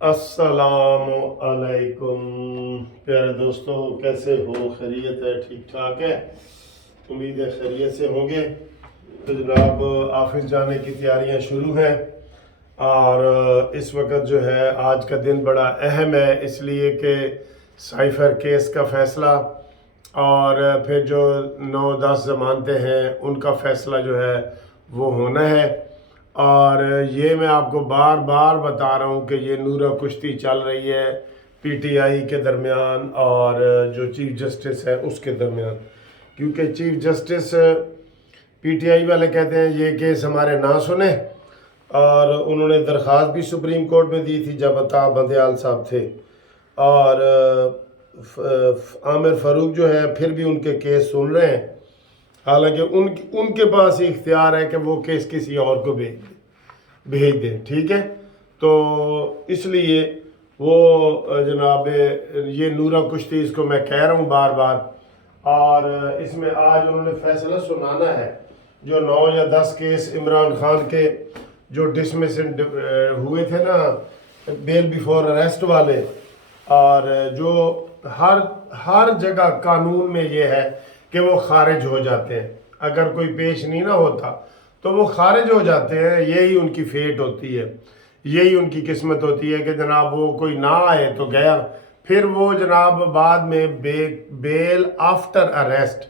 अस्सलाम अलैकुम प्यारे दोस्तों, कैसे हो? खैरियत है? ठीक ठाक है? उम्मीद है खैरियत से होंगे। तो जनाब, ऑफिस जाने की तैयारियां शुरू हैं और इस वक्त जो है आज का दिन बड़ा अहम है, इसलिए कि साइफर केस का फ़ैसला और फिर जो 9-10 ज़मानतें हैं उनका फ़ैसला जो है वो होना है। और ये मैं आपको बार बार बता रहा हूँ कि ये नूरा कुश्ती चल रही है पीटीआई के दरमियान और जो चीफ जस्टिस है उसके दरमियान, क्योंकि चीफ जस्टिस पीटीआई वाले कहते हैं ये केस हमारे ना सुने, और उन्होंने दरख्वास्त भी सुप्रीम कोर्ट में दी थी जब अताब बंदयाल साहब थे, और आमिर फ़ारूक जो है फिर भी उनके केस सुन रहे हैं, हालांकि उनके पास ही इख्तियार है कि वो केस किसी और को भेज दें। ठीक है, तो इसलिए वो जनाब ये नूरा कुश्ती, इसको मैं कह रहा हूँ बार बार, और इसमें आज उन्होंने फैसला सुनाना है। जो 9 या 10 केस इमरान खान के जो डिसमिस हुए थे ना, बेल बिफोर अरेस्ट वाले, और जो हर जगह कानून में ये है कि वो खारिज हो जाते हैं, अगर कोई पेश नहीं ना होता तो वो खारिज हो जाते हैं। यही उनकी फेट होती है, यही उनकी किस्मत होती है कि जनाब वो कोई ना आए तो गया, फिर वो जनाब बाद में बेल आफ्टर अरेस्ट,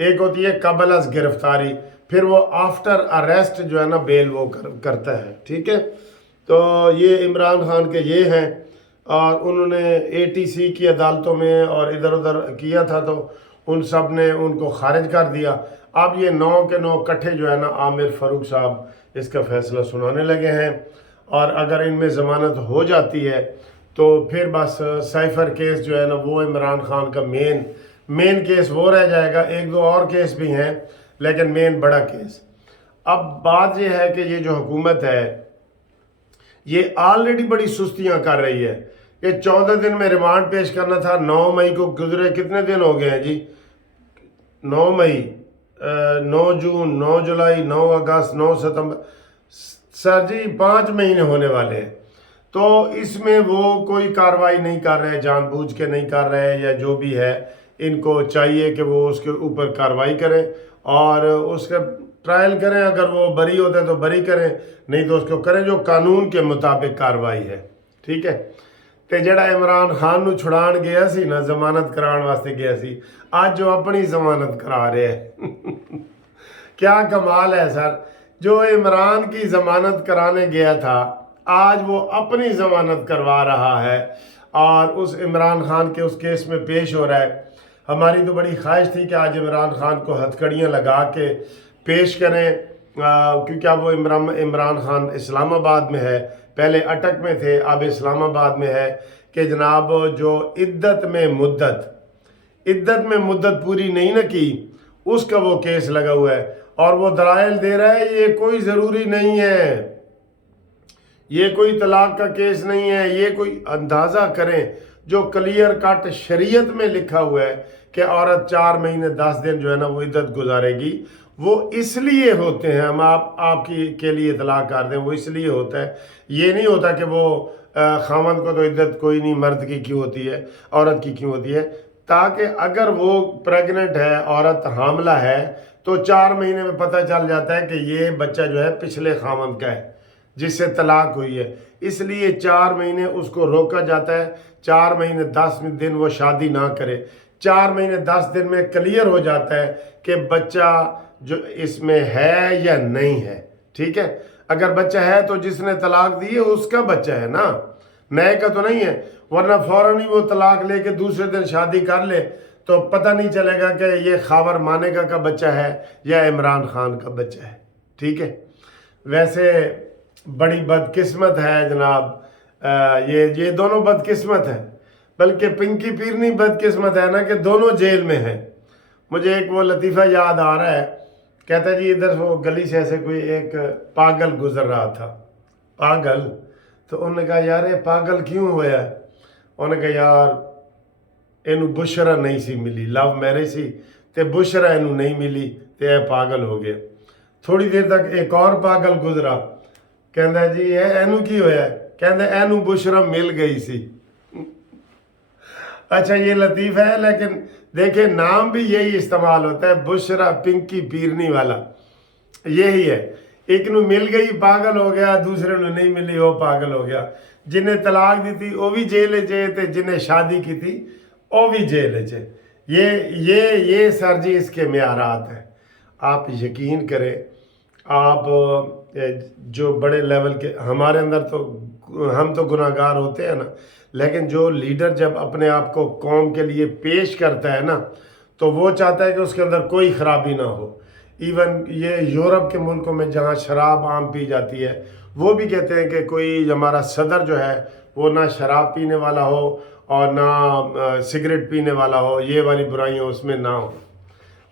एक होती है कबल अज गिरफ्तारी, फिर वो आफ्टर अरेस्ट जो है ना बेल वो करता है। ठीक है, तो ये इमरान खान के ये हैं, और उन्होंने एटीसी की अदालतों में और इधर उधर किया था तो उन सब ने उनको खारिज कर दिया। अब ये 9 के 9 इकट्ठे जो है ना आमिर फ़ारूक साहब इसका फ़ैसला सुनाने लगे हैं, और अगर इनमें ज़मानत हो जाती है तो फिर बस साइफर केस जो है ना वो इमरान खान का मेन केस वो रह जाएगा। 1-2 और केस भी हैं लेकिन मेन बड़ा केस। अब बात ये है कि ये जो हुकूमत है ये ऑलरेडी बड़ी सुस्तियां कर रही है। ये 14 दिन में रिमांड पेश करना था, 9 मई को गुजरे, कितने दिन हो गए हैं जी? 9 मई, 9 जून, 9 जुलाई, 9 अगस्त, 9 सितंबर, सर जी 5 महीने होने वाले हैं। तो इसमें वो कोई कार्रवाई नहीं कर रहे, जानबूझ के नहीं कर रहे, या जो भी है इनको चाहिए कि वो उसके ऊपर कार्रवाई करें और उसका ट्रायल करें। अगर वो बरी होते हैं तो बरी करें, नहीं तो उसको करें जो कानून के मुताबिक कार्रवाई है। ठीक है, ਤੇ ਜਿਹੜਾ ਇਮਰਾਨ ਖਾਨ ਨੂੰ ਛੁਡਾਣ ਗਿਆ ਸੀ ਨਾ, ਜ਼ਮਾਨਤ ਕਰਾਉਣ ਵਾਸਤੇ ਗਿਆ ਸੀ, ਅੱਜ ਉਹ ਆਪਣੀ ਜ਼ਮਾनत करा रहे हैं। क्या कमाल है सर, जो इमरान की ज़मानत कराने गया था आज वो अपनी ज़मानत करवा रहा है, और उस इमरान खान के उस केस में पेश हो रहा है। हमारी तो बड़ी ख्वाहिश थी कि आज इमरान खान को हथकड़ियाँ लगा के पेश करें, क्योंकि अब वो इमरान खान इस्लामाबाद में है, पहले अटक में थे, अब इस्लामाबाद में है, कि जनाब जो इद्दत में मुद्दत पूरी नहीं न की उसका वो केस लगा हुआ है, और वो दलाइल दे रहा है ये कोई ज़रूरी नहीं है, ये कोई तलाक का केस नहीं है। ये कोई अंदाज़ा करें जो क्लियर कट शरीयत में लिखा हुआ है कि औरत 4 महीने 10 दिन जो है ना वो इद्दत गुजारेगी, वो इसलिए होते हैं, हम आपकी के लिए तलाक कर दें, वो इसलिए होता है। ये नहीं होता कि वो खामद को तो इद्दत कोई नहीं, मर्द की क्यों होती है, औरत की क्यों होती है, ताकि अगर वो प्रेग्नेंट है, औरत हामला है, तो 4 महीने में पता चल जाता है कि ये बच्चा जो है पिछले खामद का है जिससे तलाक हुई है, इसलिए 4 महीने उसको रोका जाता है। 4 महीने 10 दिन वो शादी ना करे, 4 महीने 10 दिन में क्लियर हो जाता है कि बच्चा जो इसमें है या नहीं है। ठीक है, अगर बच्चा है तो जिसने तलाक दी है उसका बच्चा है ना, नए का तो नहीं है, वरना फौरन ही वो तलाक लेके दूसरे दिन शादी कर ले तो पता नहीं चलेगा कि ये खावर मानेगा का बच्चा है या इमरान खान का बच्चा है। ठीक है, वैसे बड़ी बदकिस्मत है जनाब, ये दोनों बदकिस्मत हैं, बल्कि पिंकी पीरनी बदकिस्मत है ना कि दोनों जेल में हैं। मुझे एक वो लतीफ़ा याद आ रहा है, कहता है जी इधर वो गली से ऐसे कोई एक पागल गुजर रहा था, पागल, तो उन्होंने कहा यार ये पागल क्यों हुआ है? उन्होंने कहा यार इनू बुशरा नहीं सी मिली, लव मैरिज सी, ते बुशरा इनू नहीं मिली ते यह पागल हो गया। थोड़ी देर तक एक और पागल गुजरा, कहता जी इनू की होया? कहते एनू बुशरा मिल गई सी। अच्छा ये लतीफ़ है, लेकिन देखिए नाम भी यही इस्तेमाल होता है, बुशरा पिंकी पीरनी वाला यही है। एक नू मिल गई पागल हो गया, दूसरे नू नहीं मिली वो पागल हो गया। जिन्हें तलाक दी थी वो भी जेल चे, ते जिन्हें शादी की थी वो भी जेल चे। ये सर जी इसके म्यारात हैं। आप यकीन करें, आप जो बड़े लेवल के हमारे अंदर तो हम तो गुनाहगार होते हैं ना, लेकिन जो लीडर जब अपने आप को कौम के लिए पेश करता है ना, तो वो चाहता है कि उसके अंदर कोई ख़राबी ना हो। इवन ये यूरोप के मुल्कों में जहाँ शराब आम पी जाती है, वो भी कहते हैं कि कोई हमारा सदर जो है वो ना शराब पीने वाला हो और ना सिगरेट पीने वाला हो, ये वाली बुराइयाँ उसमें ना हो।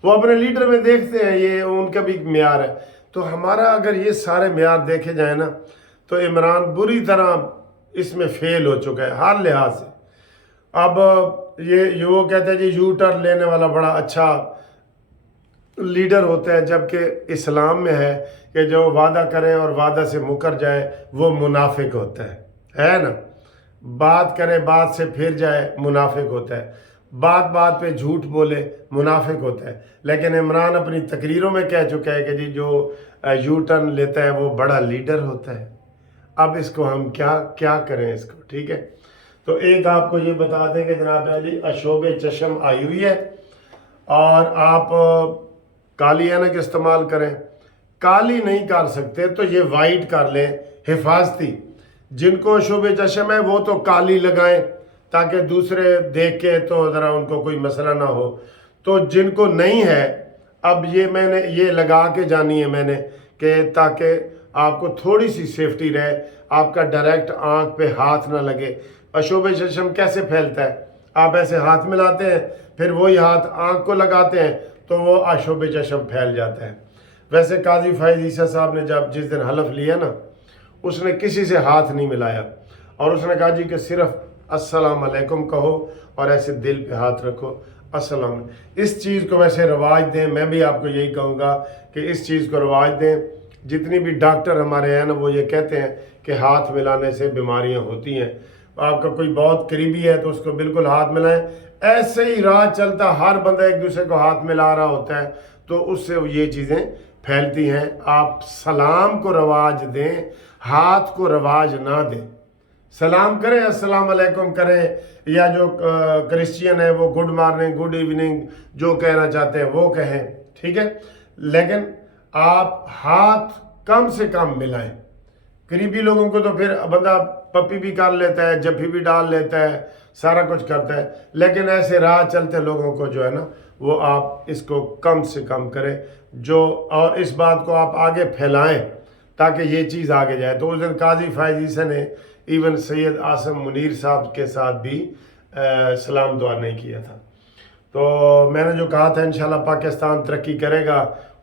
वो अपने लीडर में देखते हैं, ये उनका भी म्यार है। तो हमारा अगर ये सारे म्यार देखे जाए ना, तो इमरान बुरी तरह इसमें फेल हो चुका है हर लिहाज से। अब ये वो कहते हैं जी यू टर्न लेने वाला बड़ा अच्छा लीडर होता है, जबकि इस्लाम में है कि जो वादा करे और वादा से मुकर जाए वो मुनाफिक होता है ना। बात करे बात से फिर जाए मुनाफिक होता है, बात बात पे झूठ बोले मुनाफिक होता है। लेकिन इमरान अपनी तकरीरों में कह चुका है कि जी जो यू टर्न लेता है वो बड़ा लीडर होता है। अब इसको हम क्या करें इसको, ठीक है। तो एक आपको ये बता दें कि जनाब अली अशोब चशम आई हुई है, और आप काली ऐनक इस्तेमाल करें। काली नहीं कर सकते तो ये वाइट कर लें हिफाजती। जिनको अशोब चशम है वो तो काली लगाएं ताकि दूसरे देख के तो ज़रा उनको कोई मसला ना हो। तो जिनको नहीं है, अब ये मैंने ये लगा के जानी है मैंने कि ताकि आपको थोड़ी सी सेफ्टी रहे, आपका डायरेक्ट आँख पे हाथ ना लगे। अशोब चशम कैसे फैलता है, आप ऐसे हाथ मिलाते हैं, फिर वही हाथ आँख को लगाते हैं तो वो अशोब चशम फैल जाता है। वैसे काजी फ़ैज़ ईसा साहब ने जब जिस दिन हलफ लिया ना, उसने किसी से हाथ नहीं मिलाया, और उसने कहा जी कि सिर्फ अस्सलाम अलैकुम कहो और ऐसे दिल पे हाथ रखो, अस्सलाम। इस चीज़ को वैसे रवाज दें, मैं भी आपको यही कहूँगा कि इस चीज़ को रवाज दें। जितनी भी डॉक्टर हमारे हैं ना, वो ये कहते हैं कि हाथ मिलाने से बीमारियाँ होती हैं। आपका कोई बहुत करीबी है तो उसको बिल्कुल हाथ मिलाएं। ऐसे ही राह चलता हर बंदा एक दूसरे को हाथ मिला रहा होता है तो उससे ये चीज़ें फैलती हैं। आप सलाम को रवाज दें, हाथ को रवाज ना दें। सलाम करें, अस्सलाम अलैकुम करें, या जो क्रिश्चियन है वो गुड मॉर्निंग, गुड इवनिंग जो कहना चाहते हैं वो कहें, ठीक है। लेकिन आप हाथ कम से कम मिलाएं। करीबी लोगों को तो फिर बंदा पप्पी भी कर लेता है, जफ्फी भी डाल लेता है, सारा कुछ करता है, लेकिन ऐसे राह चलते लोगों को जो है ना, वो आप इसको कम से कम करें जो, और इस बात को आप आगे फैलाएं ताकि ये चीज़ आगे जाए। तो उस दिन काजी फ़ैज़ ईसा ने इवन सैयद आसम मुनीर साहब के साथ भी सलाम दुआ नहीं किया था। तो मैंने जो कहा था इंशाल्लाह पाकिस्तान तरक्की करेगा,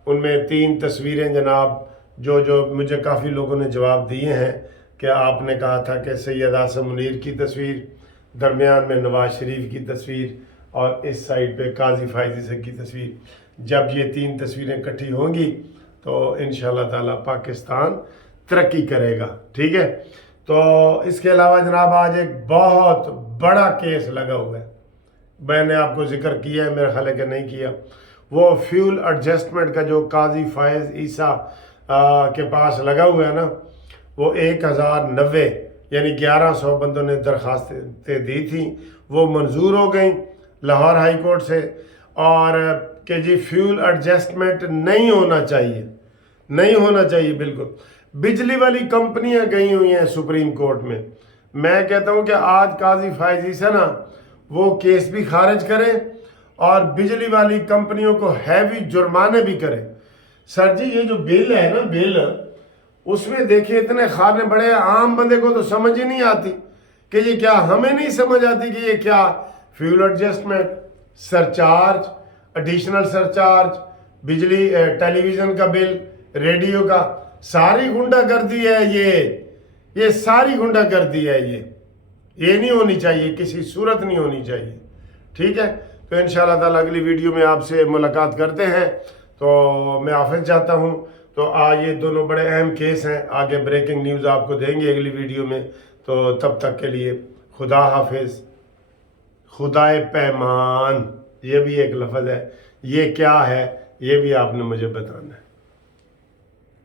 उनमें 3 तस्वीरें जनाब जो मुझे काफ़ी लोगों ने जवाब दिए हैं कि आपने कहा था कि सैयद आसम मुनीर की तस्वीर, दरमियान में नवाज शरीफ की तस्वीर और इस साइड पे काजी फ़ैज़ ईसा की तस्वीर। जब ये 3 तस्वीरें इकट्ठी होंगी तो इंशाल्लाह ताला पाकिस्तान तरक्की करेगा, ठीक है। तो इसके अलावा जनाब आज एक बहुत बड़ा केस लगा हुआ है, मैंने आपको जिक्र किया है, मेरा ख्याल है कि नहीं किया। वो फ्यूल एडजस्टमेंट का जो काजी फ़ैज़ ईसा के पास लगा हुआ है ना, वो 1090 यानी 1100 बंदों ने दरख्वास्तें दी थी, वो मंजूर हो गई लाहौर हाई कोर्ट से, और कि जी फ्यूल एडजस्टमेंट नहीं होना चाहिए, नहीं होना चाहिए बिल्कुल। बिजली वाली कंपनियां गई हुई हैं सुप्रीम कोर्ट में। मैं कहता हूं कि आज काजी फ़ैज़ ईसा ना वो केस भी खारिज करें और बिजली वाली कंपनियों को हैवी जुर्माने भी करें। सर जी ये जो बिल है ना, बिल उसमें देखिए इतने खाने बड़े, आम बंदे को तो समझ ही नहीं आती कि ये क्या, हमें नहीं समझ आती कि ये क्या fuel adjustment, surcharge, additional surcharge, बिजली, टेलीविज़न का बिल, रेडियो का, सारी गुंडागर्दी है ये सारी गुंडागर्दी है। ये नहीं होनी चाहिए, किसी सूरत नहीं होनी चाहिए, ठीक है। तो इंशाल्लाह ताला अगली वीडियो में आपसे मुलाकात करते हैं। तो मैं हाफ़िज़ चाहता हूँ। तो تو آج یہ دونوں بڑے اہم کیس ہیں، آگے بریکنگ نیوز آپ کو دیں گے اگلی ویڈیو میں، تو تب تک کے لیے خدا حافظ۔ خدائے پیمان یہ بھی ایک لفظ ہے، یہ کیا ہے یہ بھی آپ نے مجھے بتانا ہے۔